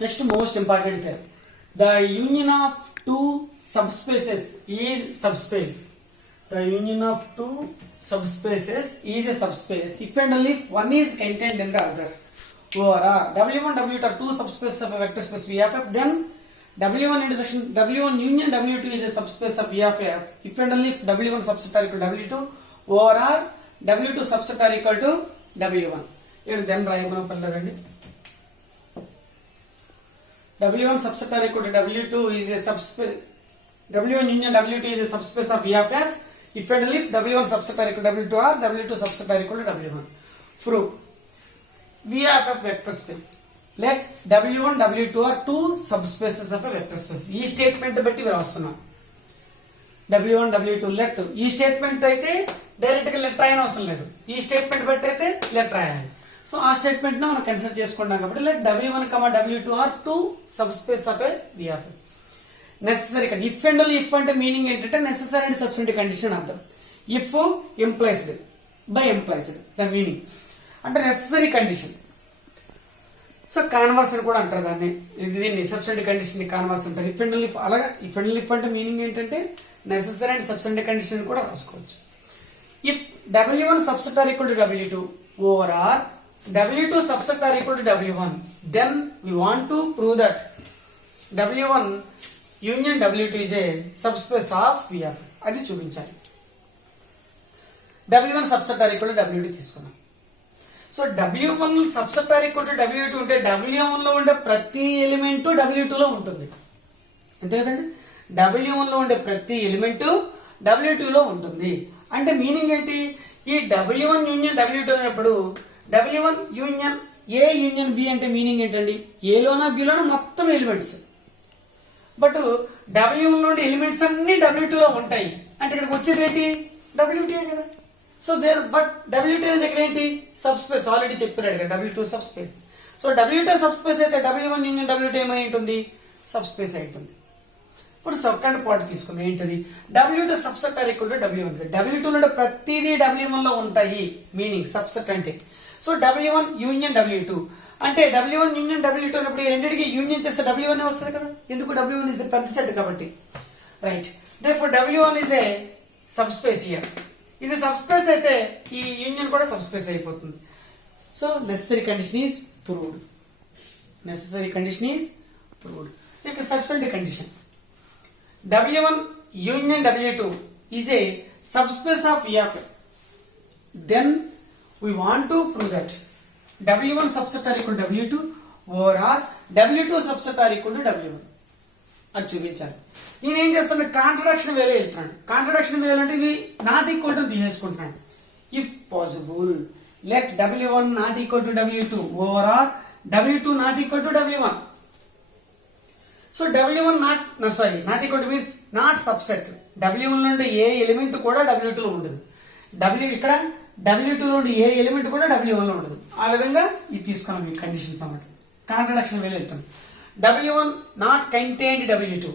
Next most important thing, the union of two subspaces is subspace. The union of two subspaces is a subspace if and only if one is contained in the other. Over W1, W2 are two subspaces of a vector space VFF. Then W1 intersection W1 union W2 is a subspace of VFF if and only if W1 subset are equal to W2 over W2 subset are equal to W1. Here then రాయమని W1 subset are equal to W2 is a subspace. W1 union W2 is a subspace of VFF if and only if W1 subset are equal to W2 or W2 subset are equal to W1. Proof. VFF vector space. Let W1 W2 are two subspaces of a vector space. ఈ statement బట్టి రాస్తున్నాం. W1 W2 let ఈ statement అయితే direct గా letter రాయని అవసరం లేదు. ఈ స్టేట్మెంట్ బట్టి అయితే లెటర్ రాయాలి. సో ఆ స్టేట్మెంట్ ను మనం కన్సిడర్ చేసుకున్నాం కాబట్టి let W1, W2 are two subspace of a VFF. Necessary condition. If and only if అంటే మీనింగ్ ఏంటంటే నెసెసరీ అండ్ సబ్స్టిట్యూట్ కండిషన్ అర్థం. ఇఫ్ ఇంప్లైస్డ్ బై ఇంప్లైస్డ్ ద మీనింగ్ అంటే నెసెసరీ కండిషన్. సో కాన్వర్స్ అని కూడా అంటారు దాన్ని. దీన్ని సబ్స్టిట్యూట్ కండిషన్ కాన్వర్స్ అంటారు. ఇఫ్ అండ్ ఓన్లీ ఇఫ్ అలాగా ఇఫ్ అండ్ ఓన్లీ ఇఫ్ అంటే మీనింగ్ ఏంటంటే నెసెసరీ అండ్ సబ్స్టిట్యూట్ కండిషన్ కూడా రాసుకోవచ్చు. If W1 subset are equal to W2 over W2 subset are equal to W1, then we want to prove that W1 union W2 is a subspace of VFF. అది చూపించాలి. W1 subset are equal to W2 తీసుకున్నాం. So W1 subset are equal to W2 ఉంటే W1 లో ఉండే ప్రతి element W2 లో ఉంటుంది. అంతే కదండి. W1 లో ఉండే ప్రతి ఎలిమెంట్ W2 లో ఉంటుంది. అంటే మీనింగ్ ఏంటి? ఈ W1 యూనియన్ W2 అనేప్పుడు W1 union A union B అంటే మీనింగ్ ఏంటండి? ఏలోనా బిలోనా మొత్తం ఎలిమెంట్స్. బట్ W1 నుండి ఎలిమెంట్స్ అన్ని W2 లో ఉంటాయి. అంటే ఇక్కడికి వచ్చేది ఏంటి? W2 కదా. సో దేర్ బట్ W2 అనేది ఇక్కడ ఏంటి? Sub space. ఆల్రెడీ చెప్పాడు కదా W2 sub space. So W2 sub space అయితే W1 యూనియన్ W2 ఏమై ఉంటుంది? సబ్ స్పేస్ అయి ఉంటుంది. ఇప్పుడు సెకండ్ పార్ట్ తీసుకుందాం. ఏంటది? W2 subset are equal to W1. W2 లో ప్రతిదీ W1 లో ఉంటాయి. మీనింగ్ సబ్సెట్ అంటే. సో W1 యూనియన్ W2 అంటే W1 యూనియన్ W2 అన్నప్పుడు ఈ రెండింటికి యూనియన్ చేస్తే W1 వస్తుంది కదా. ఎందుకు? W1 ఇస్ ది ప్రతి సెట్ కాబట్టి. Right. Therefore W1 is a subspace here. ఇది సబ్ స్పేస్ అయితే ఈ యూనియన్ కూడా సబ్ స్పేస్ అయిపోతుంది. So necessary condition is proved. Necessary condition is proved. ఇక substitute condition. W1 union W2 is a subspace of VFF. Then we want to prove that W1 subset are equal to W2 over W2 subset are equal to W1. అది చూపించాలి. నేను ఏం చేస్తాను? Contradiction వేలో వెళ్తున్నాను. Contradiction వేలో అంటే ఇవి నాట్ ఈక్వల్ టు తీసేసుకుంటున్నాను. If possible let W1 not equal to W2 over W2 not equal to W1. So W1 not equal to means not subset. W1 నుండి ఏ ఎలిమెంట్ కూడా W2 లో ఉండదు. ఇక్కడ W2 లో ఉండే ఏ ఎలిమెంట్ కూడా W1 లో ఉండదు. ఆ విధంగా ఇది తీసుకున్నాం ఈ కండిషన్స్ అన్నమాట. కాంట్రడక్షన్ వేలో వెళ్తాం. W1 not contained W2.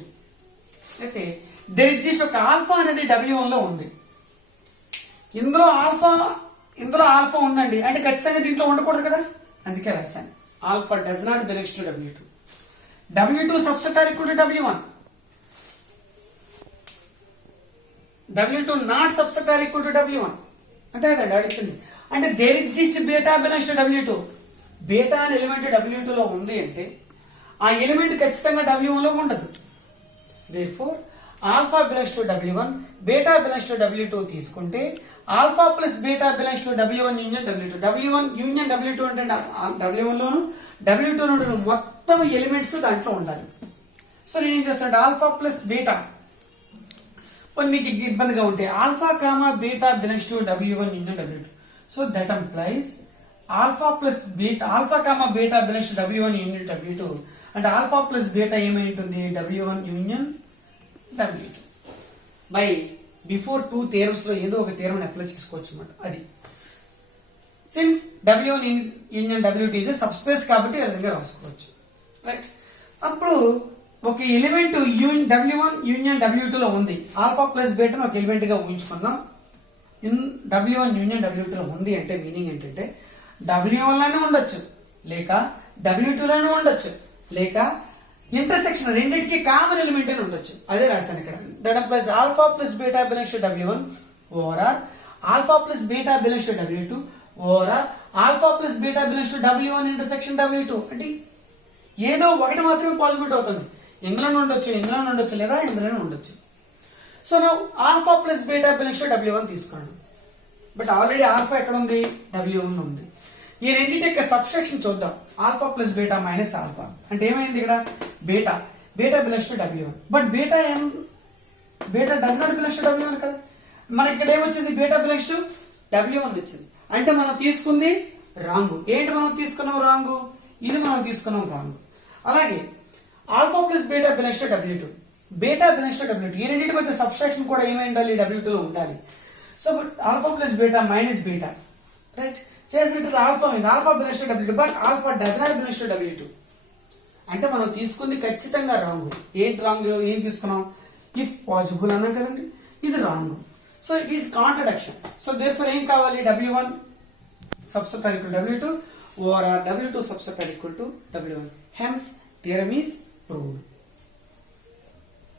అయితే దేర్ ఎగ్జిస్ట్ ఒక ఆల్ఫా అనేది W1 లో ఉంది. ఇందులో ఆల్ఫా ఉందండి అంటే ఖచ్చితంగా దీంట్లో ఉండకూడదు కదా. అందుకే రాశాను alpha does not belongs to W2. W2 subset are equal to W1. W2 not subset are equal to W1. అంతే కదండి అడుగుతుంది. అంటే there exist beta belongs to W2. Beta అనే ఎలిమెంట్ W2 లో ఉంది అంటే ఆ ఎలిమెంట్ ఖచ్చితంగా W1 లో ఉండదు. Therefore alpha belongs to W1, beta belongs to W2 తీసుకుంటే alpha plus beta belongs to W1 union W2. W1 union W2 అంటే W1 లోను W2 నుండి మొత్తం ఎలిమెంట్స్ దాంట్లో ఉండాలి. సో నేను ఏం చేస్తాను? ఆల్ఫా ప్లస్ బీటా కొన్ని మీకు ఇబ్బందిగా ఉంటే alpha comma beta belongs to W1 union W2. So that implies alpha plus beta alpha comma beta belongs to W1 union W2 అంటే ఆల్ఫా ప్లస్ బీటా ఏమై ఉంటుంది? W1 union W2. By before 2 theorems లో ఏదో ఒక theorem apply చేసుకోవచ్చు అన్నమాట. అది since W1 union W2 is sub space కాబట్టి అలా రాసుకోవచ్చు. రైట్. అప్పుడు ఒక ఎలిమెంట్ W1 యూనియన్ W2 లో ఉంది. ఆల్ఫా ప్లస్ బీటాను ఒక ఎలిమెంట్ గా ఊహించుకుందాం. W1 యూనియన్ W2 లో ఉంది అంటే మీనింగ్ ఏంటంటే W1 లోనే ఉండొచ్చు లేక W2 లోనే ఉండొచ్చు లేక ఇంటర్సెక్షన్ రెండింటికి కామన్ ఎలిమెంట్ అని ఉండొచ్చు. అదే రాశాను ఇక్కడ. That plus alpha plus beta belongs to W1 over alpha plus beta belongs to W2 over alpha plus beta belongs to W1 intersection W2. అంటే ఏదో ఒకటి మాత్రమే పాసిబిలిటీ అవుతుంది. ఇందులో ఉండొచ్చు లేదా ఇందులోనే ఉండొచ్చు. సో నా alpha plus beta belongs to W1 తీసుకోండి. బట్ ఆల్రెడీ ఆల్ఫా ఎక్కడ ఉంది? W1 ఉంది. ఈ రెండింటి యొక్క సబ్స్ట్రాక్షన్ చూద్దాం. Alpha plus beta minus alpha అంటే ఏమైంది ఇక్కడ? Beta belongs to W1. But beta does not belongs to W1 కదా. మనకి ఇక్కడ ఏమొచ్చింది? బీటా బిలాంగ్స్ టు W1 వచ్చింది. అంటే మనం తీసుకుంది రాంగు. ఏంటి మనం తీసుకున్నాం రాంగు? ఇది మనం తీసుకున్నాం రాంగు. అలాగే alpha plus beta belongs to W2, beta belongs to W2. ఈ రెండింటి మధ్య సబ్స్ట్రాక్షన్ కూడా ఏమై ఉండాలి? W2 లో ఉండాలి. So alpha plus beta minus beta, right? చేసినట్టు ఆల్ఫా ఉంది. Alpha belongs to W2 but alpha does not belongs to W2. అంటే మనం తీసుకుంది ఖచ్చితంగా రాంగు. ఏంటి రాంగు? ఏం తీసుకున్నాం? ఇఫ్ పాసిబుల్ అన్నాం కదండి, ఇది wrong. So it is contradiction. So therefore ఏం కావాలి? W1 subtract equal W2 over W2 subtract equal to W1. Hence theorem is proved.